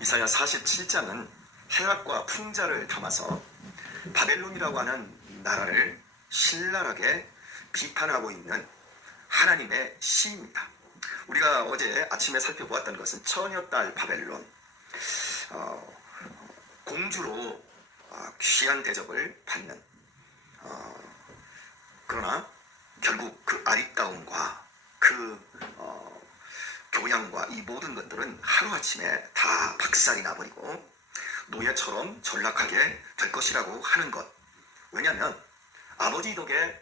이사야 47장은 해악과 풍자를 담아서 바벨론이라고 하는 나라를 신랄하게 비판하고 있는 하나님의 시입니다. 우리가 어제 아침에 살펴보았던 것은 처녀딸 바벨론, 공주로 귀한 대접을 받는, 그러나 결국 그 아리따움과 그 교양과 이 모든 것들은 하루아침에 다 박살이 나버리고 노예처럼 전락하게 될 것이라고 하는 것. 왜냐하면 아버지 덕에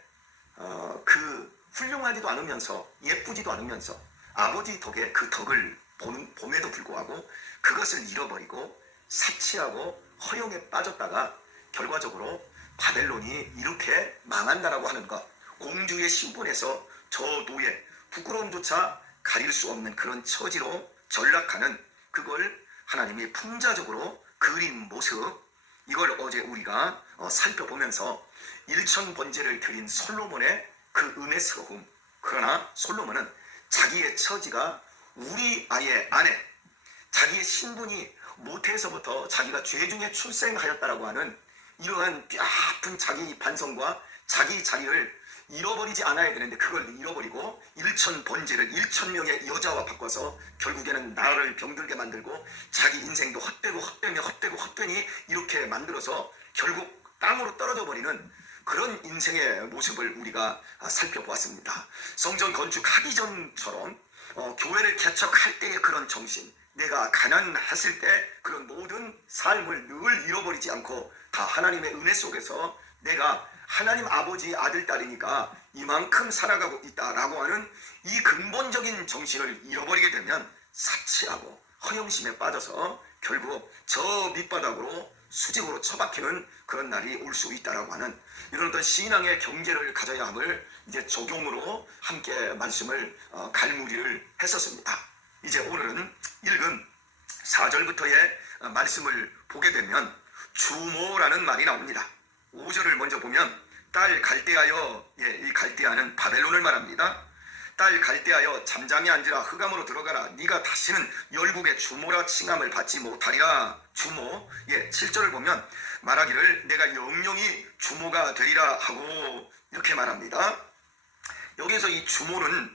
그 훌륭하지도 않으면서 예쁘지도 않으면서 아버지 덕에 그 덕을 봄에도 불구하고 그것을 잃어버리고 사치하고 허영에 빠졌다가 결과적으로 바벨론이 이렇게 망한다라고 하는 것, 공주의 신분에서 저 노예, 부끄러움조차 가릴 수 없는 그런 처지로 전락하는 그걸 하나님이 풍자적으로 그린 모습, 이걸 어제 우리가 살펴보면서 일천번제를 드린 솔로몬의 그 은혜스러움, 그러나 솔로몬은 자기의 처지가 우리 아의 아내, 자기의 신분이 모태에서부터 자기가 죄 중에 출생하였다라고 하는 이러한 뼈아픈 자기 반성과 자기 자리를 잃어버리지 않아야 되는데 그걸 잃어버리고 일천번제를 1000명의 여자와 바꿔서 결국에는 나라를 병들게 만들고 자기 인생도 헛되고 헛되며 헛되고 헛되니 이렇게 만들어서 결국 땅으로 떨어져 버리는 그런 인생의 모습을 우리가 살펴보았습니다. 성전 건축하기 전처럼 교회를 개척할 때의 그런 정신, 내가 가난했을 때 그런 모든 삶을 늘 잃어버리지 않고 다 하나님의 은혜 속에서 내가 하나님 아버지 아들 딸이니까 이만큼 살아가고 있다라고 하는 이 근본적인 정신을 잃어버리게 되면 사치하고 허영심에 빠져서 결국 저 밑바닥으로 수직으로 처박히는 그런 날이 올 수 있다라고 하는 이런 어떤 신앙의 경계를 가져야 함을 이제 적용으로 함께 말씀을 갈무리를 했었습니다. 이제 오늘은 읽은 4절부터의 말씀을 보게 되면 주모라는 말이 나옵니다. 5절을 먼저 보면 딸 갈대하여, 이 갈대하는 바벨론을 말합니다. 딸 갈대하여 잠잠히 앉으라, 흑암으로 들어가라, 네가 다시는 열국의 주모라 칭함을 받지 못하리라. 주모, 7절을 보면 말하기를 내가 영영이 주모가 되리라 하고 이렇게 말합니다. 여기서 이 주모는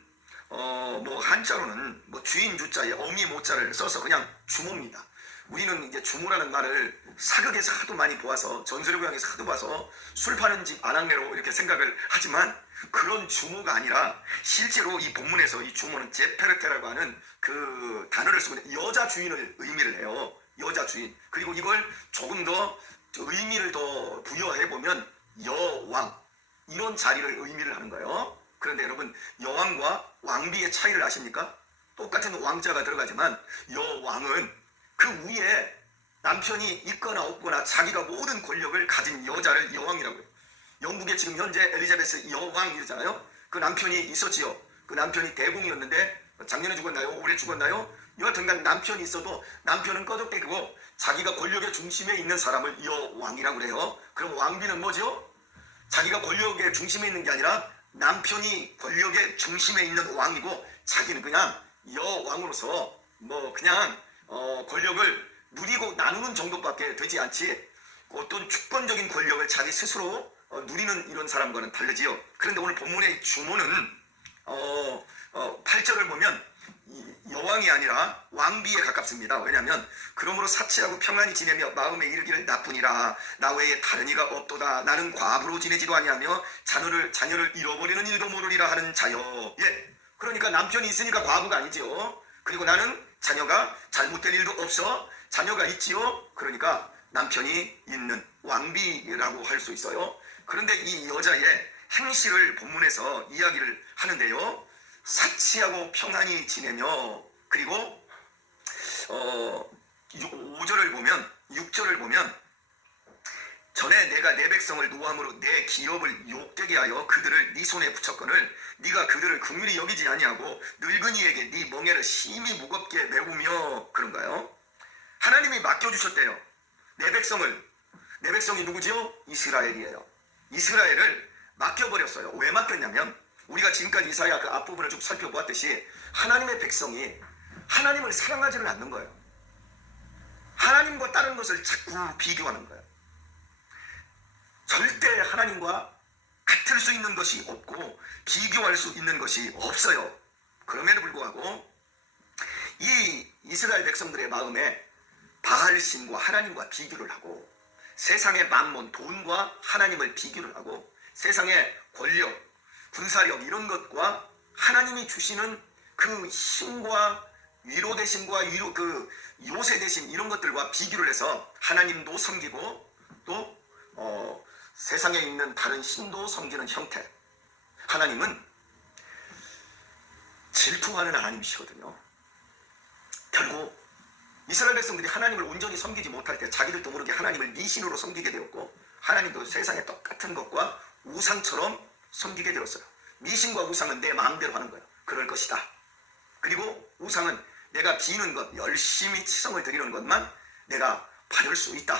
한자로는 주인 주자에 어미 모자를 써서 그냥 주모입니다. 우리는 이제 주모라는 말을 사극에서 하도 많이 보아서, 전설의 고향에서 하도 봐서 술 파는 집 아낙네로 이렇게 생각을 하지만 그런 주모가 아니라 실제로 이 본문에서 이 주모는 제페르테라고 하는 그 단어를 쓰고 여자 주인을 의미를 해요. 여자 주인. 그리고 이걸 조금 더 의미를 더 부여해보면 여왕, 이런 자리를 의미를 하는 거예요. 그런데 여러분, 여왕과 왕비의 차이를 아십니까? 똑같은 왕자가 들어가지만 여왕은 그 위에 남편이 있거나 없거나 자기가 모든 권력을 가진 여자를 여왕이라고 해요. 영국에 지금 현재 엘리자베스 여왕이잖아요. 그 남편이 있었지요. 그 남편이 대공이었는데 작년에 죽었나요? 올해 죽었나요? 여하튼간 남편이 있어도 남편은 꺼적대고 자기가 권력의 중심에 있는 사람을 여왕이라고 그래요. 그럼 왕비는 뭐죠? 자기가 권력의 중심에 있는 게 아니라 남편이 권력의 중심에 있는 왕이고 자기는 그냥 여왕으로서 그냥 권력을 누리고 나누는 정도밖에 되지 않지 어떤 주권적인 권력을 자기 스스로 누리는 이런 사람과는 다르지요. 그런데 오늘 본문의 주모는 8절을 보면 여왕이 아니라 왕비에 가깝습니다. 왜냐하면 그러므로 사치하고 평안히 지내며 마음에 이르기를 나뿐이라 나 외에 다른 이가 없도다. 나는 과부로 지내지도 아니하며 자녀를 잃어버리는 일도 모르리라 하는 자여. 그러니까 남편이 있으니까 과부가 아니지요. 그리고 나는 자녀가 잘못된 일도 없어. 자녀가 있지요. 그러니까 남편이 있는 왕비라고 할 수 있어요. 그런데 이 여자의 행실을 본문에서 이야기를 하는데요. 사치하고 평안히 지내며, 그리고 5절을 보면, 6절을 보면 전에 내가 내 백성을 노함으로 내 기업을 욕되게 하여 그들을 네 손에 붙였거늘 네가 그들을 긍휼히 여기지 아니하고 늙은이에게 네 멍에를 심히 무겁게 메우며. 그런가요? 하나님이 맡겨주셨대요. 내 백성이 누구지요? 이스라엘이에요. 이스라엘을 맡겨버렸어요. 왜 맡겼냐면 우리가 지금까지 이사야 그 앞부분을 쭉 살펴보았듯이 하나님의 백성이 하나님을 사랑하지는 않는 거예요. 하나님과 다른 것을 자꾸 비교하는 거예요. 절대 하나님과 같을 수 있는 것이 없고 비교할 수 있는 것이 없어요. 그럼에도 불구하고 이 이스라엘 백성들의 마음에 바알신과 하나님과 비교를 하고 세상의 만몬, 돈과 하나님을 비교를 하고 세상의 권력, 군사력 이런 것과 하나님이 주시는 그 힘과 위로 되심과 그 요새 되심 이런 것들과 비교를 해서 하나님도 섬기고 또 세상에 있는 다른 신도 섬기는 형태. 하나님은 질투하는 하나님이시거든요. 결국 이스라엘 백성들이 하나님을 온전히 섬기지 못할 때 자기들도 모르게 하나님을 미신으로 섬기게 되었고 하나님도 세상에 똑같은 것과 우상처럼 섬기게 되었어요. 미신과 우상은 내 마음대로 하는 거예요. 그럴 것이다. 그리고 우상은 내가 비는 것, 열심히 치성을 드리는 것만 내가 받을 수 있다.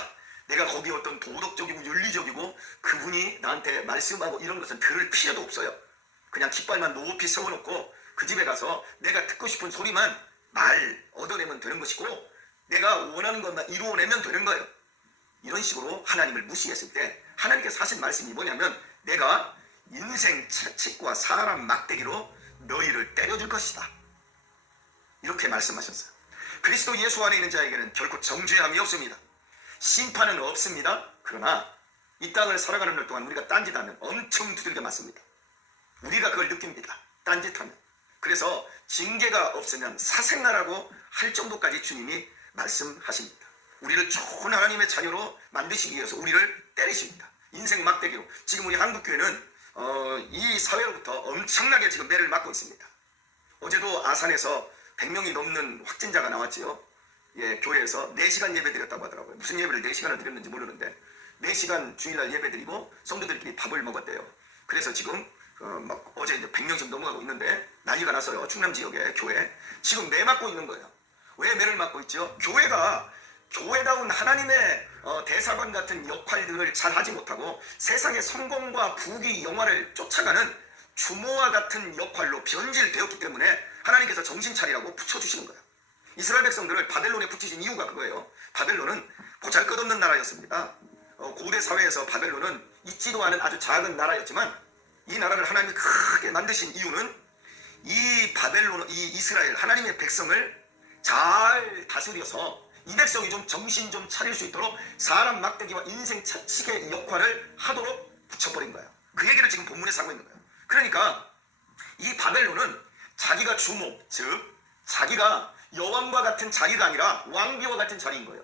내가 거기에 어떤 도덕적이고 윤리적이고 그분이 나한테 말씀하고 이런 것은 들을 필요도 없어요. 그냥 깃발만 높이 세워놓고 그 집에 가서 내가 듣고 싶은 소리만 말 얻어내면 되는 것이고 내가 원하는 것만 이루어내면 되는 거예요. 이런 식으로 하나님을 무시했을 때 하나님께서 하신 말씀이 뭐냐면 내가 인생 채찍과 사람 막대기로 너희를 때려줄 것이다. 이렇게 말씀하셨어요. 그리스도 예수 안에 있는 자에게는 결코 정죄함이 없습니다. 심판은 없습니다. 그러나 이 땅을 살아가는 날 동안 우리가 딴짓하면 엄청 두들겨 맞습니다. 우리가 그걸 느낍니다. 딴짓하면. 그래서 징계가 없으면 사생나라고 할 정도까지 주님이 말씀하십니다. 우리를 좋은 하나님의 자녀로 만드시기 위해서 우리를 때리십니다. 인생 막대기로. 지금 우리 한국교회는 이 사회로부터 엄청나게 지금 매를 맞고 있습니다. 어제도 아산에서 100명이 넘는 확진자가 나왔지요. 예, 교회에서 4시간 예배 드렸다고 하더라고요. 무슨 예배를 4시간을 드렸는지 모르는데 4시간 주일날 예배 드리고 성도들끼리 밥을 먹었대요. 그래서 지금 막 어제 이제 100명씩 넘어가고 있는데 난리가 났어요. 충남 지역의 교회. 지금 매 맞고 있는 거예요. 왜 매를 맞고 있죠? 교회가 교회다운 하나님의 대사관 같은 역할들을 잘 하지 못하고 세상의 성공과 부귀 영화를 쫓아가는 주모와 같은 역할로 변질되었기 때문에 하나님께서 정신 차리라고 붙여주시는 거예요. 이스라엘 백성들을 바벨론에 붙이신 이유가 그거예요. 바벨론은 보잘것없는 나라였습니다. 고대 사회에서 바벨론은 있지도 않은 아주 작은 나라였지만 이 나라를 하나님이 크게 만드신 이유는 이 바벨론, 이 이스라엘 하나님의 백성을 잘 다스려서 이 백성이 좀 정신 좀 차릴 수 있도록 사람 막대기와 인생 채찍의 역할을 하도록 붙여버린 거예요. 그 얘기를 지금 본문에서 하고 있는 거예요. 그러니까 이 바벨론은 자기가 주모, 즉 자기가 여왕과 같은 자리가 아니라 왕비와 같은 자리인 거예요.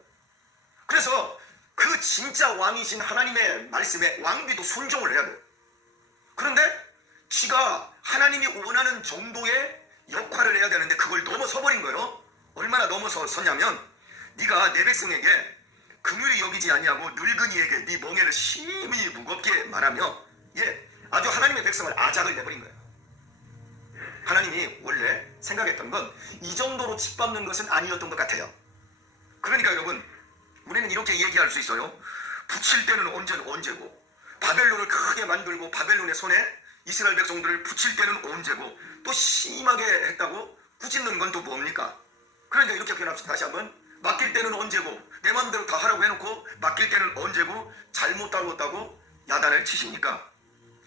그래서 그 진짜 왕이신 하나님의 말씀에 왕비도 순종을 해야 돼요. 그런데 지가 하나님이 원하는 정도의 역할을 해야 되는데 그걸 넘어서버린 거예요. 얼마나 넘어서냐면 네가 내 백성에게 긍휼히 여기지 아니하고 늙은이에게 네 멍에를 심히 무겁게 말하며 아주 하나님의 백성을 아작을 내버린 거예요. 하나님이 원래 생각했던 건 이 정도로 짓밟는 것은 아니었던 것 같아요. 그러니까 여러분 우리는 이렇게 얘기할 수 있어요. 붙일 때는 언제고 바벨론을 크게 만들고 바벨론의 손에 이스라엘 백성들을 붙일 때는 언제고 또 심하게 했다고 꾸짖는 건 또 뭡니까? 그러니까 이렇게 표현합시다. 다시 한번. 맡길 때는 언제고 내 마음대로 다 하라고 해놓고 맡길 때는 언제고 잘못 다루었다고 야단을 치십니까?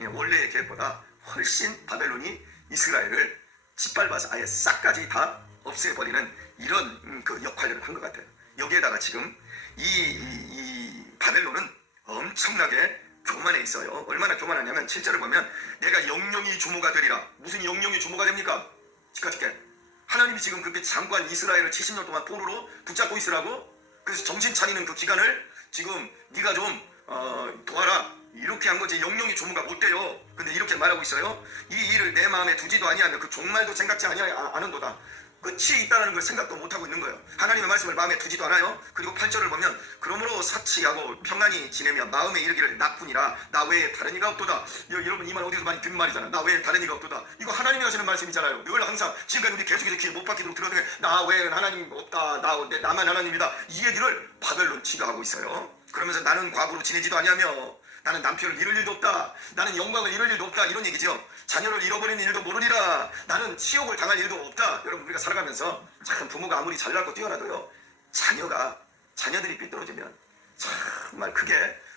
원래의 계획보다 훨씬 바벨론이 이스라엘을 짓밟아서 아예 싹까지 다 없애버리는 이런 그 역할을 한 것 같아요. 여기에다가 지금 이 바벨론은 엄청나게 교만해 있어요. 얼마나 교만하냐면 7절을 보면 내가 영영이 주모가 되리라. 무슨 영영이 주모가 됩니까? 집까짓게 하나님이 지금 그렇게 장관 이스라엘을 70년 동안 포로로 붙잡고 있으라고. 그래서 정신 차리는 그 기간을 지금 네가 좀 도와라 이렇게 한 거지. 영영이 주모가 못 돼요. 근데 이렇게 말하고 있어요. 이 일을 내 마음에 두지도 아니하며 그 종말도 생각지 않은도다. 끝이 있다는 걸 생각도 못하고 있는 거예요. 하나님의 말씀을 마음에 두지도 않아요. 그리고 8절을 보면 그러므로 사치하고 평안히 지내며 마음에 이르기를 나뿐이라 나 외에 다른 이가 없도다. 여러분 이 말 어디서 많이 든 말이잖아. 나 외에 다른 이가 없도다. 이거 하나님이 하시는 말씀이잖아요. 늘 항상 지금까지 우리 계속해서 귀에 못 박히도록 들어도 나 외에는 하나님 없다. 나만 하나님이다. 이 얘기를 바벨론 지가 하고 있어요. 그러면서 나는 과부로 지내지도 아니하며 나는 남편을 잃을 일도 없다. 나는 영광을 잃을 일도 없다. 이런 얘기죠. 자녀를 잃어버리는 일도 모르리라. 나는 치욕을 당할 일도 없다. 여러분 우리가 살아가면서 참 부모가 아무리 잘나고 뛰어나도요. 자녀가 자녀들이 삐뚤어지면 정말 그게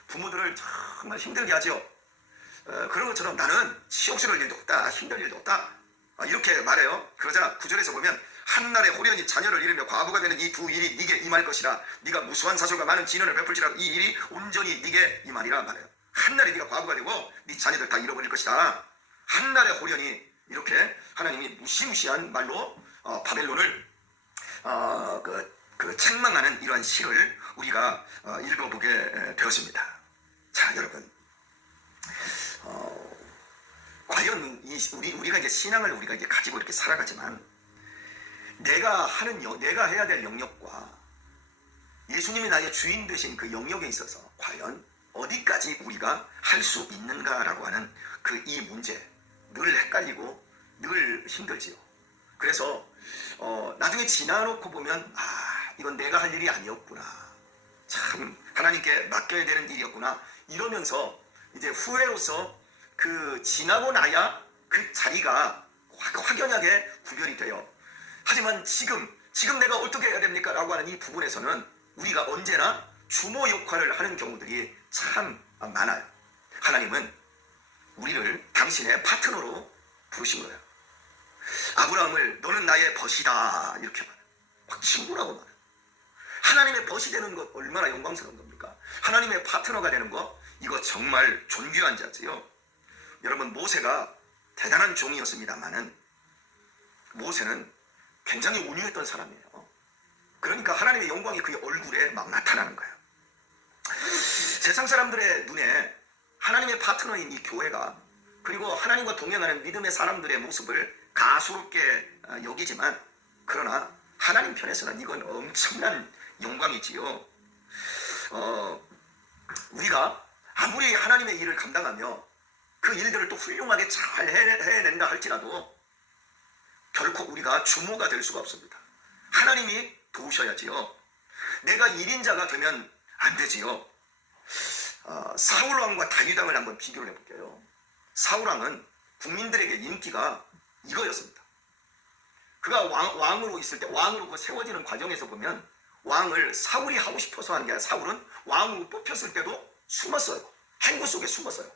부모들을 정말 힘들게 하죠. 그런 것처럼 나는 치욕스러울 일도 없다, 힘들 일도 없다, 이렇게 말해요. 그러자 9절에서 보면 한날에 호련히 자녀를 잃으며 과부가 되는 이 두 일이 네게 임할 것이라. 네가 무수한 사소가 많은 진언을 베풀지라도 이 일이 온전히 네게 임하리라 말해요. 한날에 네가 과부가 되고 네 자녀들 다 잃어버릴 것이다. 한날에 호련히, 이렇게 하나님이 무시무시한 말로 바벨론을 책망하는 이러한 시를 우리가 읽어보게 되었습니다. 자, 여러분, 과연 우리가 이제 신앙을 우리가 이제 가지고 이렇게 살아가지만 내가 해야 될 영역과 예수님이 나의 주인 되신 그 영역에 있어서 과연 어디까지 우리가 할 수 있는가라고 하는 이 문제, 늘 헷갈리고 늘 힘들지요. 그래서 나중에 지나놓고 보면 이건 내가 할 일이 아니었구나, 참 하나님께 맡겨야 되는 일이었구나, 이러면서 이제 후회로서 지나고 나야 그 자리가 확연하게 구별이 돼요. 하지만 지금 내가 어떻게 해야 됩니까? 라고 하는 이 부분에서는 우리가 언제나 주모 역할을 하는 경우들이 참 많아요. 하나님은 우리를 당신의 파트너로 부르신 거예요. 아브라함을 너는 나의 벗이다, 이렇게 말해요. 막 친구라고 말해요. 하나님의 벗이 되는 것 얼마나 영광스러운 겁니까? 하나님의 파트너가 되는 것, 이거 정말 존귀한 자지요. 여러분, 모세가 대단한 종이었습니다만은 모세는 굉장히 온유했던 사람이에요. 그러니까 하나님의 영광이 그의 얼굴에 막 나타나는 거예요. 세상 사람들의 눈에 하나님의 파트너인 이 교회가, 그리고 하나님과 동행하는 믿음의 사람들의 모습을 가소롭게 여기지만, 그러나 하나님 편에서는 이건 엄청난 영광이지요. 우리가 아무리 하나님의 일을 감당하며 그 일들을 또 훌륭하게 잘 해낸다 할지라도 결코 우리가 주모가 될 수가 없습니다. 하나님이 도우셔야지요. 내가 1인자가 되면 안 되지요. 사울왕과 다윗왕을 한번 비교를 해볼게요. 사울왕은 국민들에게 인기가 이거였습니다. 그가 왕으로 있을 때, 왕으로 세워지는 과정에서 보면 왕을 사울이 하고 싶어서 한 게 아니라 사울은 왕으로 뽑혔을 때도 숨었어요. 행구 속에 숨었어요.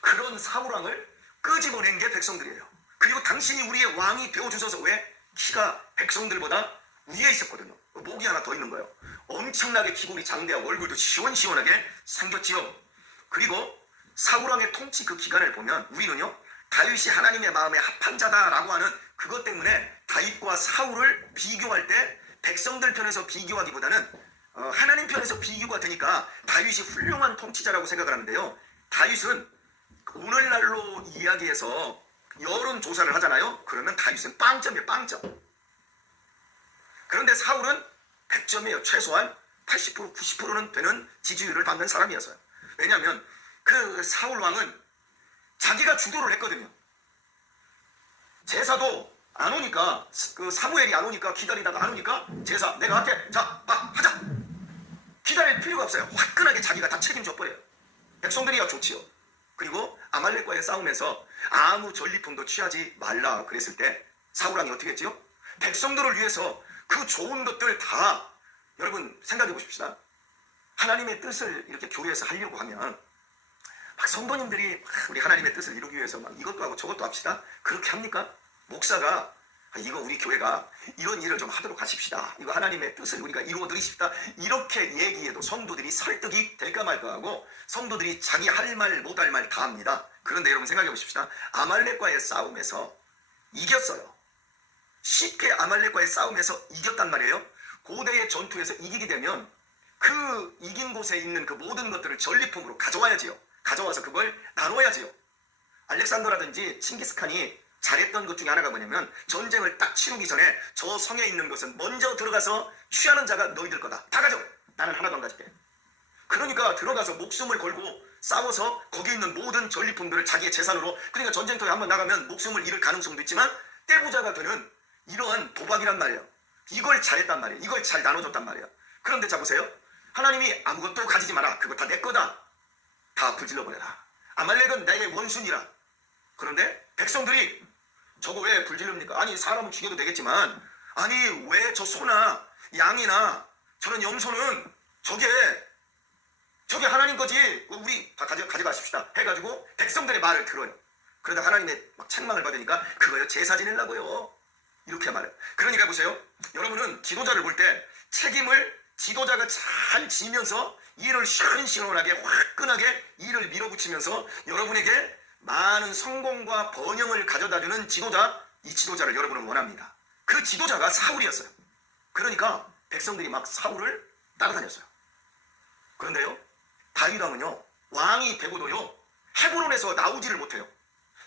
그런 사울왕을 끄집어낸 게 백성들이에요. 그리고 당신이 우리의 왕이 되어주셔서, 왜? 키가 백성들보다 위에 있었거든요. 목이 하나 더 있는 거예요. 엄청나게 기골이 장대하고 얼굴도 시원시원하게 생겼지요. 그리고 사울왕의 통치 그 기간을 보면 우리는요, 다윗이 하나님의 마음에 합한 자다라고 하는 그것 때문에 다윗과 사울을 비교할 때 백성들 편에서 비교하기보다는 하나님 편에서 비교가 되니까 다윗이 훌륭한 통치자라고 생각을 하는데요. 다윗은 오늘날로 이야기해서 여론조사를 하잖아요. 그러면 다윗은 빵점이에요. 빵점. 그런데 사울은 100점이에요. 최소한 80% 90%는 되는 지지율을 받는 사람이었어요. 왜냐하면 그 사울왕은 자기가 주도를 했거든요. 제사도 안 오니까, 그 사무엘이 안 오니까, 기다리다가 안 오니까 제사 내가 할게, 자 하자, 기다릴 필요가 없어요. 화끈하게 자기가 다 책임져 버려요. 백성들이야 좋지요. 그리고 아말렉과의 싸움에서 아무 전리품도 취하지 말라 그랬을 때 사울왕이 어떻게 했지요? 백성들을 위해서 그 좋은 것들 다, 여러분 생각해 보십시다. 하나님의 뜻을 이렇게 교회에서 하려고 하면 막 성도님들이 우리 하나님의 뜻을 이루기 위해서 막 이것도 하고 저것도 합시다, 그렇게 합니까? 목사가 이거 우리 교회가 이런 일을 좀 하도록 하십시다, 이거 하나님의 뜻을 우리가 이루어 드리십시다, 이렇게 얘기해도 성도들이 설득이 될까 말까 하고 성도들이 자기 할 말 못할 말 다 합니다. 그런데 여러분 생각해 보십시다. 아말렉과의 싸움에서 이겼어요. 쉽게 아말렉과의 싸움에서 이겼단 말이에요. 고대의 전투에서 이기게 되면 그 이긴 곳에 있는 그 모든 것들을 전리품으로 가져와야지요. 가져와서 그걸 나눠야지요. 알렉산더라든지 칭기스칸이 잘했던 것 중에 하나가 뭐냐면, 전쟁을 딱 치르기 전에 저 성에 있는 것은 먼저 들어가서 취하는 자가 너희들 거다, 다 가져, 나는 하나도 안 가질게. 그러니까 들어가서 목숨을 걸고 싸워서 거기 있는 모든 전리품들을 자기의 재산으로, 그러니까 전쟁터에 한번 나가면 목숨을 잃을 가능성도 있지만 떼부자가 되는 이러한 도박이란 말이에요. 이걸 잘했단 말이에요. 이걸 잘 나눠줬단 말이에요. 그런데 자 보세요. 하나님이 아무것도 가지지 마라, 그거 다 내 거다, 다 불질러버려라, 아말렉은 나의 원수니라. 그런데 백성들이 저거 왜 불질릅니까? 아니 사람은 죽여도 되겠지만, 아니 왜 저 소나 양이나 저런 염소는 저게 하나님 거지. 우리 다 가져가십시다. 해가지고 백성들의 말을 들어요. 그러다 하나님의 막 책망을 받으니까 그거요 제사 지내려고요. 이렇게 말해요. 그러니까 보세요. 여러분은 지도자를 볼 때 책임을 지도자가 잘 지면서 일을 시원시원하게 화끈하게 일을 밀어붙이면서 여러분에게 많은 성공과 번영을 가져다주는 지도자, 이 지도자를 여러분은 원합니다. 그 지도자가 사울이었어요. 그러니까 백성들이 막 사울을 따라다녔어요. 그런데요, 다윗 왕은요, 왕이 되고도요, 헤브론에서 나오지를 못해요.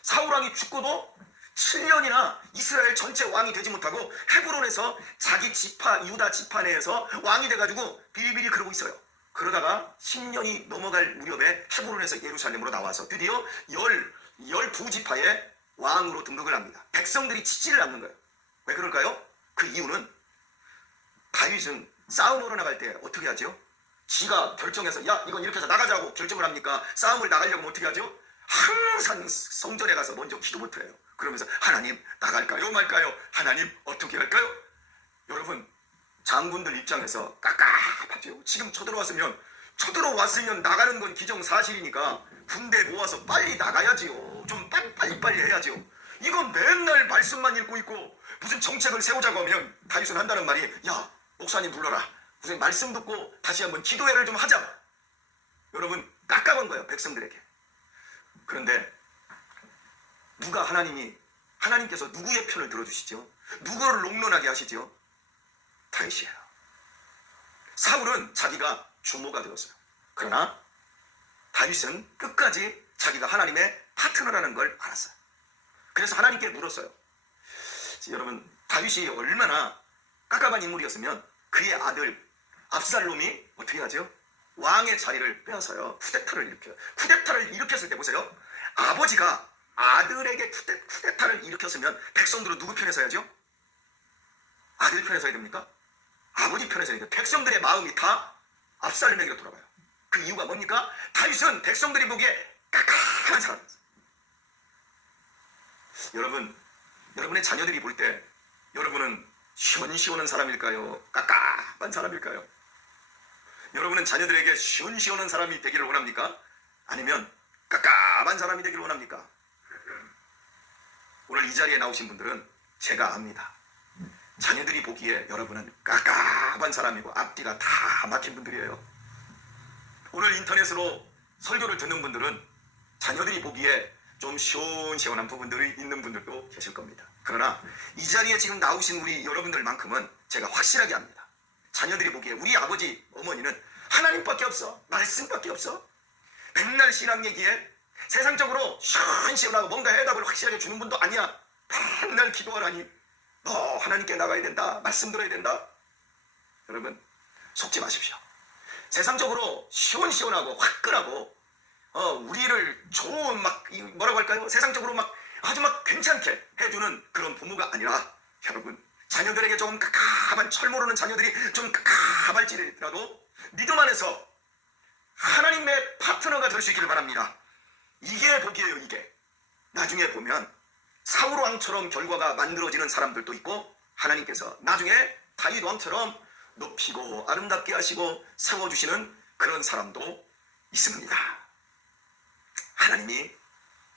사울 왕이 죽고도 7년이나 이스라엘 전체 왕이 되지 못하고 헤브론에서 자기 지파, 유다 지파 내에서 왕이 돼가지고 비리비리 그러고 있어요. 그러다가 10년이 넘어갈 무렵에 헤브론에서 예루살렘으로 나와서 드디어 12지파의 왕으로 등극을 합니다. 백성들이 치지를 않는 거예요. 왜 그럴까요? 그 이유는 다윗은 싸움으로 나갈 때 어떻게 하죠? 지가 결정해서 야 이건 이렇게 해서 나가자고 결정을 합니까? 싸움을 나가려면 어떻게 하죠? 항상 성전에 가서 먼저 기도부터 해요. 그러면서 하나님 나갈까요 말까요? 하나님 어떻게 할까요? 여러분 장군들 입장에서 깝깝하죠. 지금 쳐들어왔으면 나가는 건 기정사실이니까 군대 모아서 빨리 나가야지요. 좀 빨리 해야지요. 이건 맨날 말씀만 읽고 있고 무슨 정책을 세우자고 하면 다윗은 한다는 말이 야 목사님 불러라. 무슨 말씀 듣고 다시 한번 기도회를 좀 하자. 여러분 깝깝한 거예요 백성들에게. 그런데 하나님께서 누구의 편을 들어주시죠? 누구를 롱런하게 하시죠? 다윗이에요. 사울은 자기가 주모가 되었어요. 그러나 다윗은 끝까지 자기가 하나님의 파트너라는 걸 알았어요. 그래서 하나님께 물었어요. 여러분 다윗이 얼마나 깝깝한 인물이었으면 그의 아들 압살롬이 어떻게 하죠? 왕의 자리를 빼앗아요. 쿠데타를 일으켜요. 쿠데타를 일으켰을 때 보세요. 아버지가 아들에게 쿠데타를 일으켰으면 백성들은 누구 편에 서야죠? 아들 편에 서야 됩니까? 아버지 편에 서야 돼요. 백성들의 마음이 다 압살롬에게로 돌아가요. 그 이유가 뭡니까? 다윗은 백성들이 보기에 깝깝한 사람이었어요. 여러분의 자녀들이 볼 때 여러분은 시원시원한 사람일까요? 깝깝한 사람일까요? 여러분은 자녀들에게 시원시원한 사람이 되기를 원합니까? 아니면 깝깝한 사람이 되기를 원합니까? 오늘 이 자리에 나오신 분들은 제가 압니다. 자녀들이 보기에 여러분은 깝깝한 사람이고 앞뒤가 다 막힌 분들이에요. 오늘 인터넷으로 설교를 듣는 분들은 자녀들이 보기에 좀 시원시원한 부분들이 있는 분들도 계실 겁니다. 그러나 이 자리에 지금 나오신 우리 여러분들만큼은 제가 확실하게 합니다. 자녀들이 보기에 우리 아버지, 어머니는 하나님밖에 없어. 말씀밖에 없어. 맨날 신앙 얘기에 세상적으로 시원시원하고 뭔가 해답을 확실하게 주는 분도 아니야. 맨날 기도하라니 너 하나님께 나가야 된다. 말씀 들어야 된다. 여러분 속지 마십시오. 세상적으로 시원시원하고 화끈하고 우리를 좋은 뭐라고 할까요? 세상적으로 아주 괜찮게 해주는 그런 부모가 아니라 여러분 자녀들에게 좀 깝깝한 철 모르는 자녀들이 좀 깝깝할지라도 믿음 안에서 하나님의 파트너가 될 수 있기를 바랍니다. 이게 복이에요. 이게 나중에 보면 사울 왕처럼 결과가 만들어지는 사람들도 있고 하나님께서 나중에 다윗 왕처럼 높이고 아름답게 하시고 세워주시는 그런 사람도 있습니다. 하나님이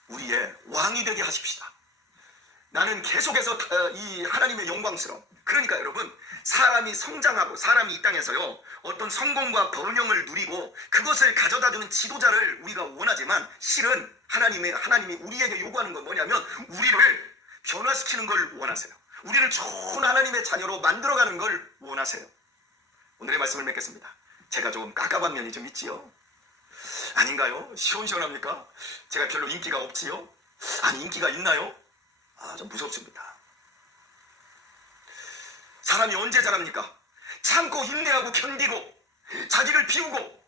우리의 왕이 되게 하십시다. 나는 계속해서 이 하나님의 영광스러움. 그러니까 여러분 사람이 성장하고 사람이 이 땅에서요 어떤 성공과 번영을 누리고 그것을 가져다주는 지도자를 우리가 원하지만 실은 하나님이 우리에게 요구하는 건 뭐냐면 우리를 변화시키는 걸 원하세요. 우리를 좋은 하나님의 자녀로 만들어가는 걸 원하세요. 오늘의 말씀을 맺겠습니다. 제가 조금 깝깝한 면이 좀 있지요? 아닌가요? 시원시원합니까? 제가 별로 인기가 없지요? 아니 인기가 있나요? 좀 무섭습니다. 사람이 언제 자랍니까? 참고 인내하고 견디고 자기를 비우고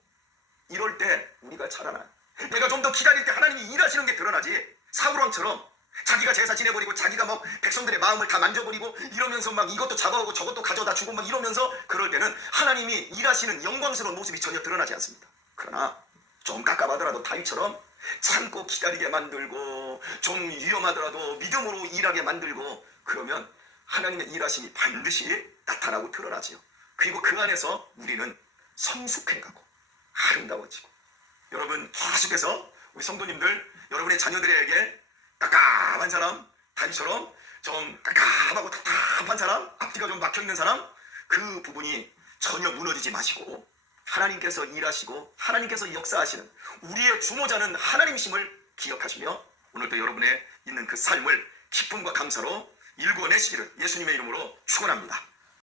이럴 때 우리가 자라나요. 내가 좀 더 기다릴 때 하나님이 일하시는 게 드러나지. 사울왕처럼 자기가 제사 지내버리고 자기가 백성들의 마음을 다 만져버리고 이러면서 이것도 잡아오고 저것도 가져다 주고 이러면서 그럴 때는 하나님이 일하시는 영광스러운 모습이 전혀 드러나지 않습니다. 그러나 좀 깝깝하더라도 다윗처럼 참고 기다리게 만들고 좀 위험하더라도 믿음으로 일하게 만들고 그러면 하나님의 일하심이 반드시 나타나고 드러나지요. 그리고 그 안에서 우리는 성숙해가고 아름다워지고, 여러분 계속해서 우리 성도님들 여러분의 자녀들에게 깜깜한 사람, 다윗처럼 좀 깜깜하고 답답한 사람, 앞뒤가 좀 막혀있는 사람, 그 부분이 전혀 무너지지 마시고 하나님께서 일하시고 하나님께서 역사하시는 우리의 주모자는 하나님이심을 기억하시며 오늘도 여러분의 있는 그 삶을 기쁨과 감사로 일구어내시기를 예수님의 이름으로 축원합니다.